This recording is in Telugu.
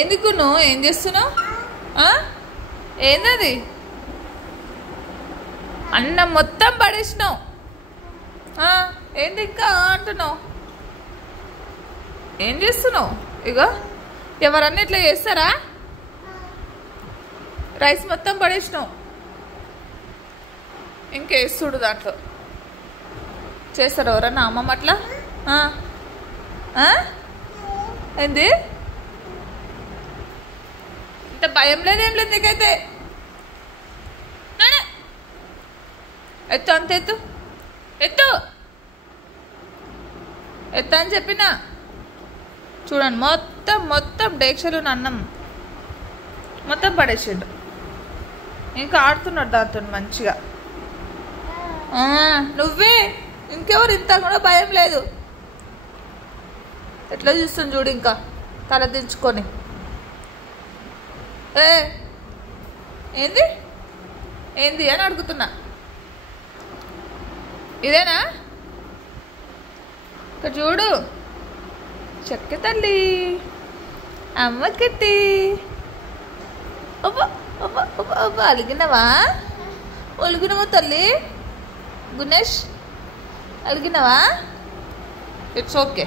ఎందుకు నువ్వు ఏం చేస్తున్నావు? ఏందది? అన్నం మొత్తం పడేసినావు. ఏంది ఇంకా అంటున్నావు? ఏం చేస్తున్నావు? ఇగో ఎవరన్నా ఇట్లా చేస్తారా? రైస్ మొత్తం పడేసినావు. ఇంకేస్తుడు దాంట్లో చేస్తారు ఎవరన్నా అమ్మమ్మ అట్లా? ఏంది? ఇంత భయం లేదేం లేదు నీకైతే. ఎత్తు, అంత ఎత్తు, ఎత్తు, ఎత్తు అని చెప్పినా. చూడండి మొత్తం మొత్తం డేక్షలు అన్నం మొత్తం పడేసిండు. ఇంకా ఆడుతున్నాడు దాంతో మంచిగా. నువ్వే, ఇంకెవరు? ఇంత కూడా భయం లేదు. ఎట్లా చూస్తుంది చూడు, ఇంకా తల దించుకొని. ఏంది ఏంది అని అడుగుతున్నా. ఇదేనా? ఇక్కడ చూడు, చెక్క తల్లి, అమ్మ కిట్టి. అలిగినవా? ఒలిగినవా తల్లి? గుణేష్ అలిగినవా? It's okay.